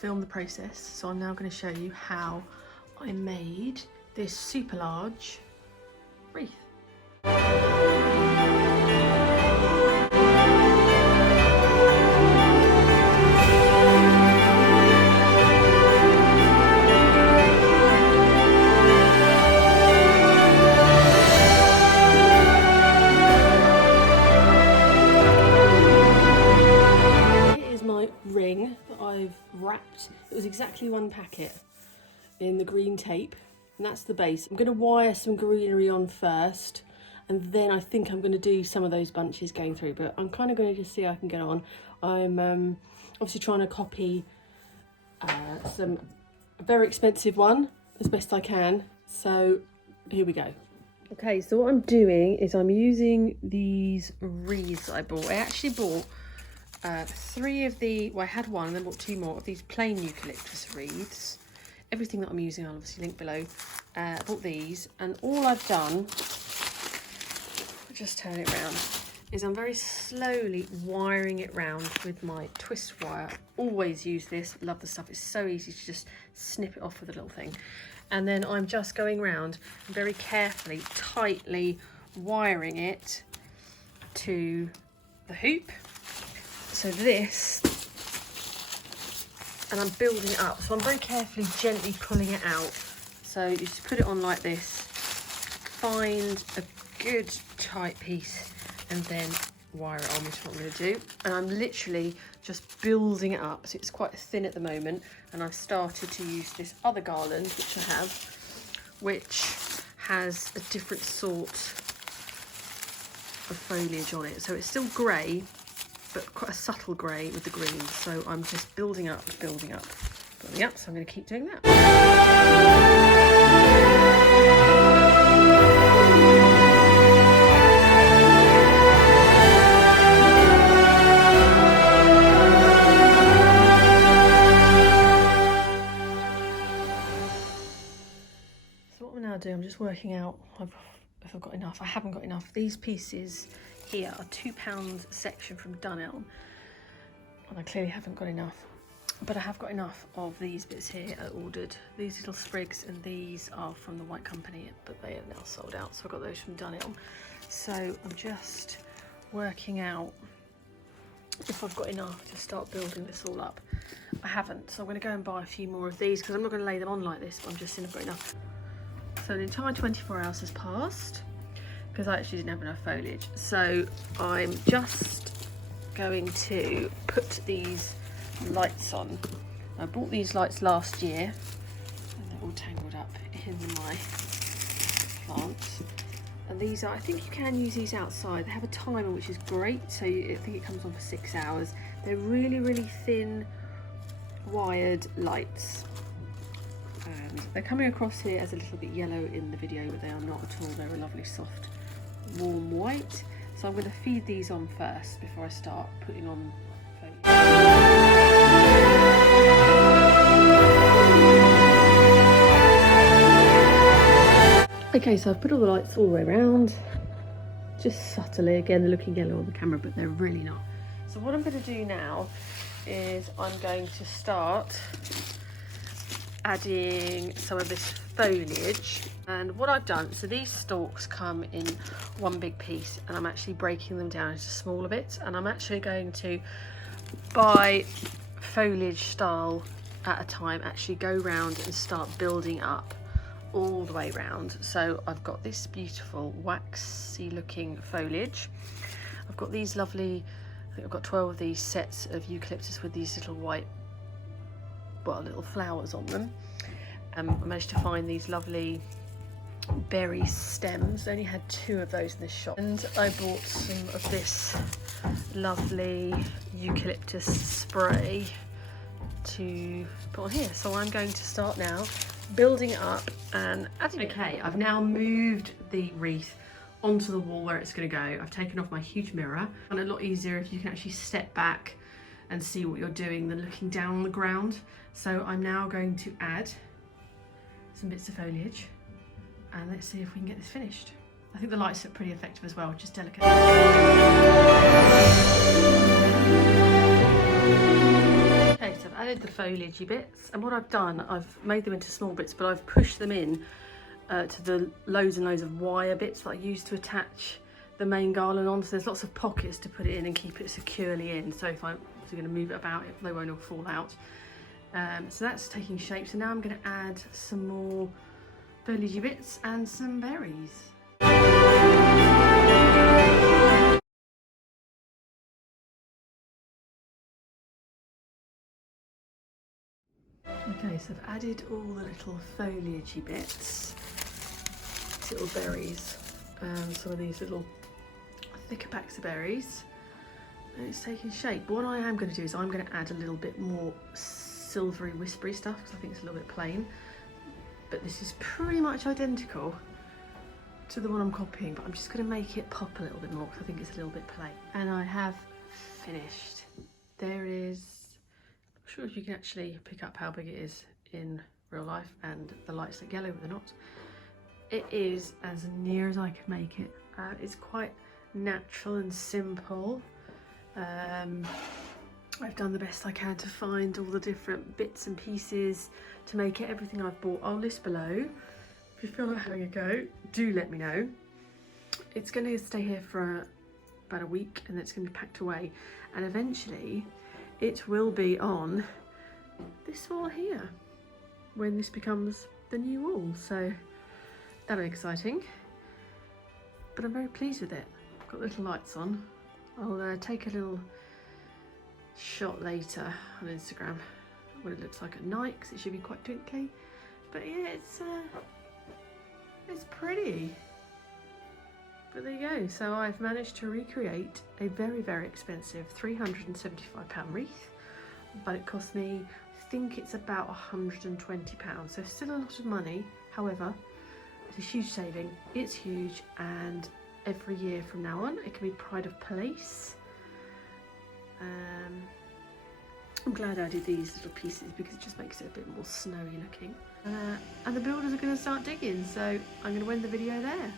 film the process, so I'm now going to show you how I made this super large wreath. Ring that I've wrapped. It was exactly one packet in the green tape, and that's the base. I'm going to wire some greenery on first, and then I think I'm going to do some of those bunches going through, but I'm kind of going to just see how I can get on. I'm obviously trying to copy a very expensive one as best I can, so here we go. Okay, so what I'm doing is I'm using these wreaths I bought. I actually bought 3 of the, well, I had one and then bought 2 more of these plain eucalyptus wreaths. Everything that I'm using I'll obviously link below. I bought these, and all I've done, I'll just turn it around, is I'm very slowly wiring it round with my twist wire. Always use this, love the stuff, it's so easy to just snip it off with a little thing. And then I'm just going round and very carefully, tightly wiring it to the hoop. So this, and I'm building it up, so I'm very carefully, gently pulling it out. So you just put it on like this, find a good tight piece, and then wire it on, which is what I'm going to do. And I'm literally just building it up, so it's quite thin at the moment. And I've started to use this other garland, which I have, which has a different sort of foliage on it. So it's still grey, but quite a subtle grey with the green. So I'm just building up, so I'm going to keep doing that. So what I'm now doing, I'm just working out if I've got enough. I haven't got enough. These pieces here are £2 section from Dunelm, and I clearly haven't got enough, but I have got enough of these bits here I ordered. These little sprigs, and these are from the White Company, but they are now sold out, so I got those from Dunelm. So I'm just working out if I've got enough to start building this all up. I haven't, so I'm going to go and buy a few more of these, because I'm not going to lay them on like this, but I'm just seeing if I've got enough. So the entire 24 hours has passed, because I actually didn't have enough foliage. So I'm just going to put these lights on. I bought these lights last year, and they're all tangled up in my plants. And these are, I think you can use these outside. They have a timer, which is great. So I think it comes on for 6 hours. They're really, really thin wired lights. They're coming across here as a little bit yellow in the video, but they are not at all. They're a lovely soft warm white. So I'm going to feed these on first before I start putting on foliage. Okay, so I've put all the lights all the way around, just subtly. Again, they're looking yellow on the camera, but they're really not. So what I'm going to do now is I'm going to start adding some of this foliage. And what I've done, so these stalks come in one big piece, and I'm actually breaking them down into smaller bits, and I'm actually going to, by foliage style at a time, actually go round and start building up all the way round. So I've got this beautiful waxy looking foliage. I've got these lovely, I think I've got 12 of these sets of eucalyptus with these little white, well, little flowers on them. I managed to find these lovely berry stems. I only had 2 of those in this shop, and I bought some of this lovely eucalyptus spray to put on here. So I'm going to start now building it up and adding it. Okay, I've now moved the wreath onto the wall where it's going to go. I've taken off my huge mirror, and a lot easier if you can actually step back and see what you're doing than looking down on the ground. So I'm now going to add some bits of foliage, and let's see if we can get this finished. I think the lights look pretty effective as well, just delicate. Okay, so I've added the foliagey bits, and what I've done, I've made them into small bits, but I've pushed them in to the loads and loads of wire bits that I use to attach the main garland on. So there's lots of pockets to put it in and keep it securely in. So if I'm going to move it about, they won't all fall out. So that's taking shape. So now I'm going to add some more foliagey bits and some berries. Okay, so I've added all the little foliagey bits, little berries, some of these little thicker packs of berries, and it's taking shape. What I am going to do is I'm going to add a little bit more silvery whispery stuff because I think it's a little bit plain, but this is pretty much identical to the one I'm copying, but I'm just going to make it pop a little bit more because I think it's a little bit plain. And I have finished. There it is. I'm not sure if you can actually pick up how big it is in real life, and the lights look yellow but they're not. It is as near as I could make it. It's quite natural and simple. I've done the best I can to find all the different bits and pieces to make it. Everything I've bought I'll list below. If you feel like having a go, do let me know. It's going to stay here for about a week and then it's going to be packed away, and eventually it will be on this wall here when this becomes the new wall. So that'll be exciting, but I'm very pleased with it. I've got little lights on. I'll take a little shot later on Instagram what it looks like at night because it should be quite twinkly. But yeah, it's pretty. But there you go. So I've managed to recreate a very, very expensive £375 wreath, but it cost me, I think it's about £120. So still a lot of money. However, it's a huge saving. It's huge, and every year from now on, it can be pride of place. I'm glad I did these little pieces because it just makes it a bit more snowy looking. And the builders are going to start digging, so I'm going to end the video there.